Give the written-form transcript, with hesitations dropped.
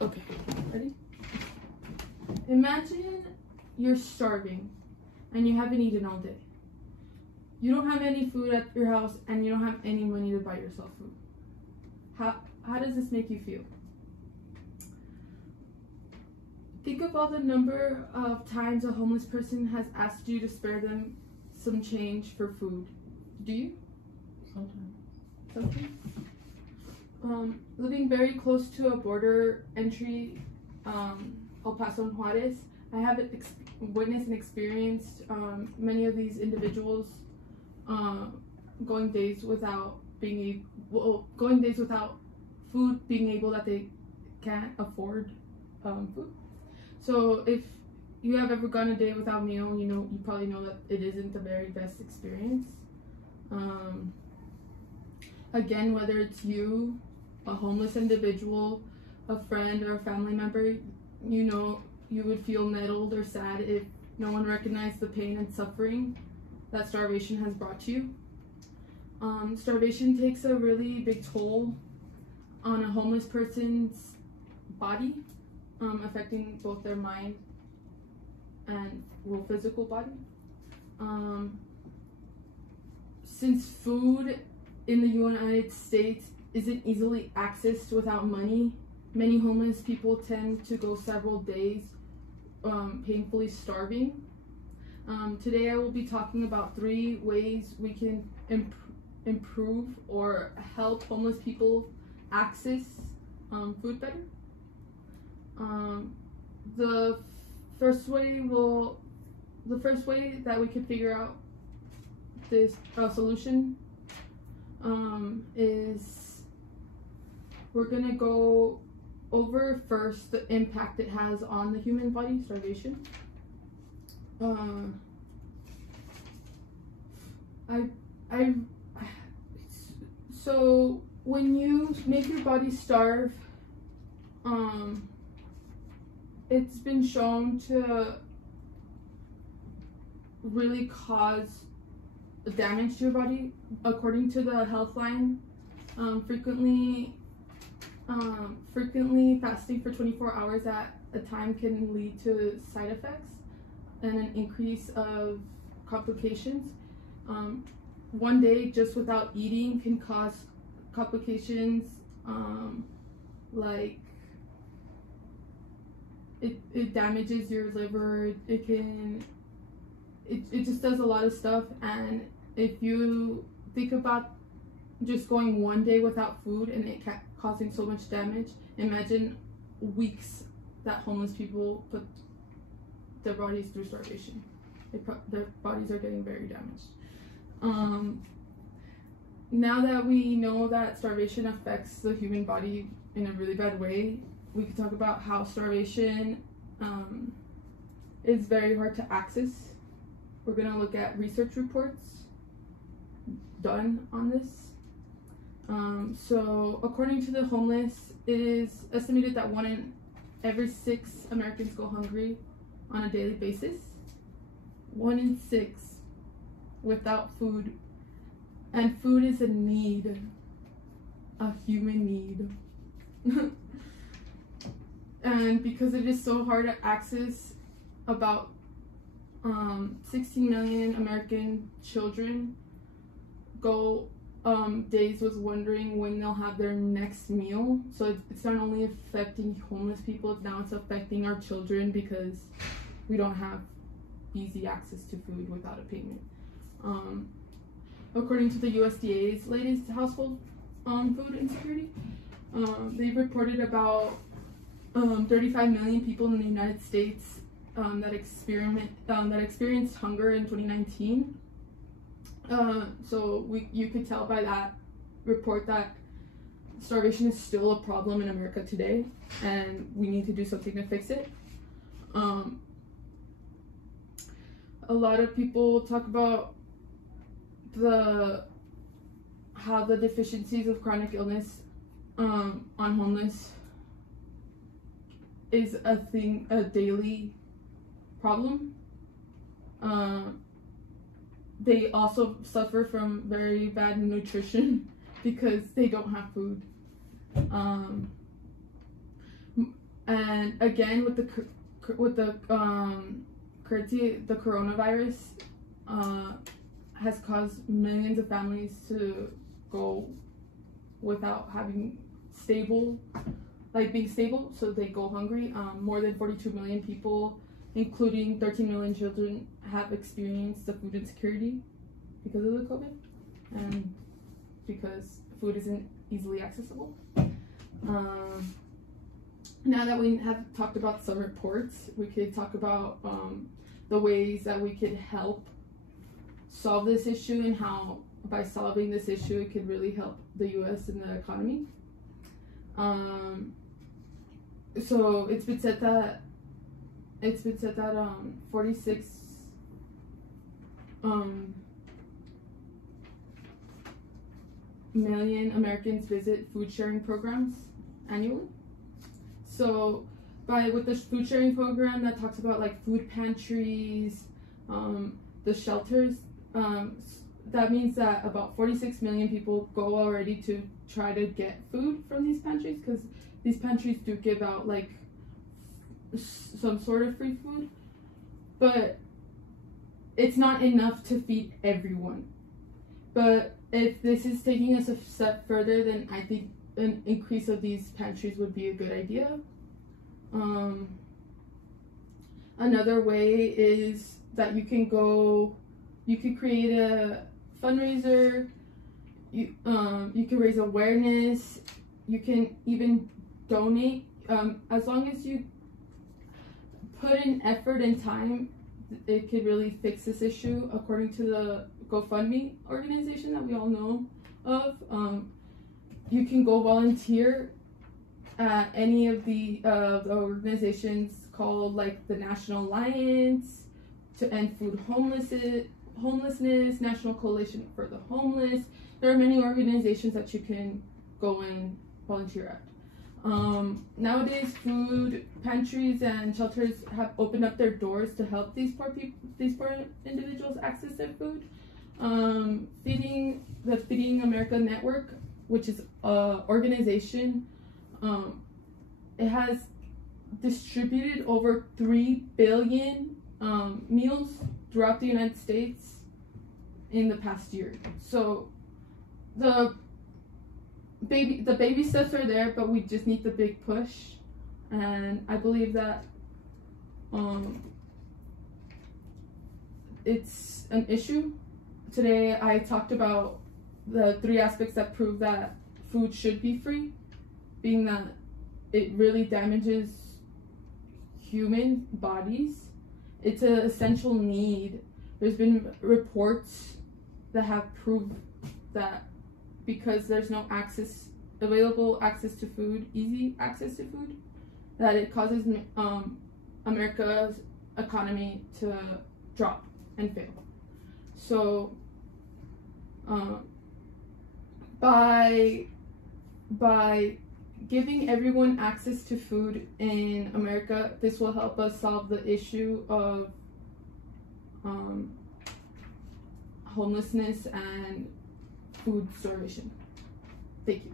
Okay, ready? Imagine you're starving and you haven't eaten all day. You don't have any food at your house and you don't have any money to buy yourself food. How does this make you feel? Think of all the number of times a homeless person has asked you to spare them some change for food. Do you? Sometimes. Living very close to a border entry, El Paso and Juarez, I have witnessed and experienced many of these individuals going days without food, being able that they can't afford food. So if you have ever gone a day without a meal, you probably know that it isn't the very best experience. Again, whether it's you, a homeless individual, a friend, or a family member, you would feel nettled or sad if no one recognized the pain and suffering that starvation has brought to you. Starvation takes a really big toll on a homeless person's body, affecting both their mind and physical body. Since food in the United States isn't easily accessed without money, many homeless people tend to go several days painfully starving. Today I will be talking about 3 ways we can improve or help homeless people access food better. The first way that we can figure out this solution is we're gonna go over first the impact it has on the human body, starvation. So when you make your body starve, it's been shown to really cause damage to your body. According to the Healthline, frequently fasting for 24 hours at a time can lead to side effects and an increase of complications. One day just without eating can cause complications like it damages your liver. It just does a lot of stuff. And if you think about just going one day without food and it causing so much damage, imagine weeks that homeless people put their bodies through starvation. Their bodies are getting very damaged. Now that we know that starvation affects the human body in a really bad way, we can talk about how starvation is very hard to access. We're going to look at research reports done on this. So according to the homeless, it is estimated that 1 in every 6 Americans go hungry on a daily basis. 1 in 6 without food. And food is a need, a human need. And because it is so hard to access, about 16 million American children go days with wondering when they'll have their next meal. So it's not only affecting homeless people, now it's affecting our children because we don't have easy access to food without a payment. According to the USDA's latest household food insecurity, they've reported about 35 million people in the United States that experienced hunger in 2019. So you could tell by that report that starvation is still a problem in America today, and we need to do something to fix it. A lot of people talk about how the deficiencies of chronic illness on homeless is a daily problem. They also suffer from very bad nutrition because they don't have food. And again, with the currency, the coronavirus has caused millions of families to go without having being stable, so they go hungry. More than 42 million people, including 13 million children, have experienced the food insecurity because of the COVID and because food isn't easily accessible. Now that we have talked about some reports, we could talk about the ways that we could help solve this issue and how by solving this issue it could really help the U.S. and the economy. So it's been said that 46 million Americans visit food sharing programs annually. So with the food sharing program that talks about like food pantries, the shelters, that means that about 46 million people go already to try to get food from these pantries, because these pantries do give out like some sort of free food, but it's not enough to feed everyone. But if this is taking us a step further, then I think an increase of these pantries would be a good idea. Another way is that you could create a fundraiser, you can raise awareness, you can even donate, as long as you put in effort and time, it could really fix this issue. According to the GoFundMe organization that we all know of, you can go volunteer at any of the organizations called like the National Alliance to End Food Homelessness, National Coalition for the Homeless. There are many organizations that you can go and volunteer at. Nowadays, food pantries and shelters have opened up their doors to help these poor individuals access their food. The Feeding America Network, which is an organization, it has distributed over 3 billion meals throughout the United States in the past year. So the baby steps are there, but we just need the big push. And I believe that it's an issue. Today I talked about the 3 aspects that prove that food should be free, being that it really damages human bodies. It's an essential need. There's been reports that have proved that because there's no available access to food, easy access to food, that it causes America's economy to drop and fail. So by giving everyone access to food in America, this will help us solve the issue of homelessness and food starvation. Thank you.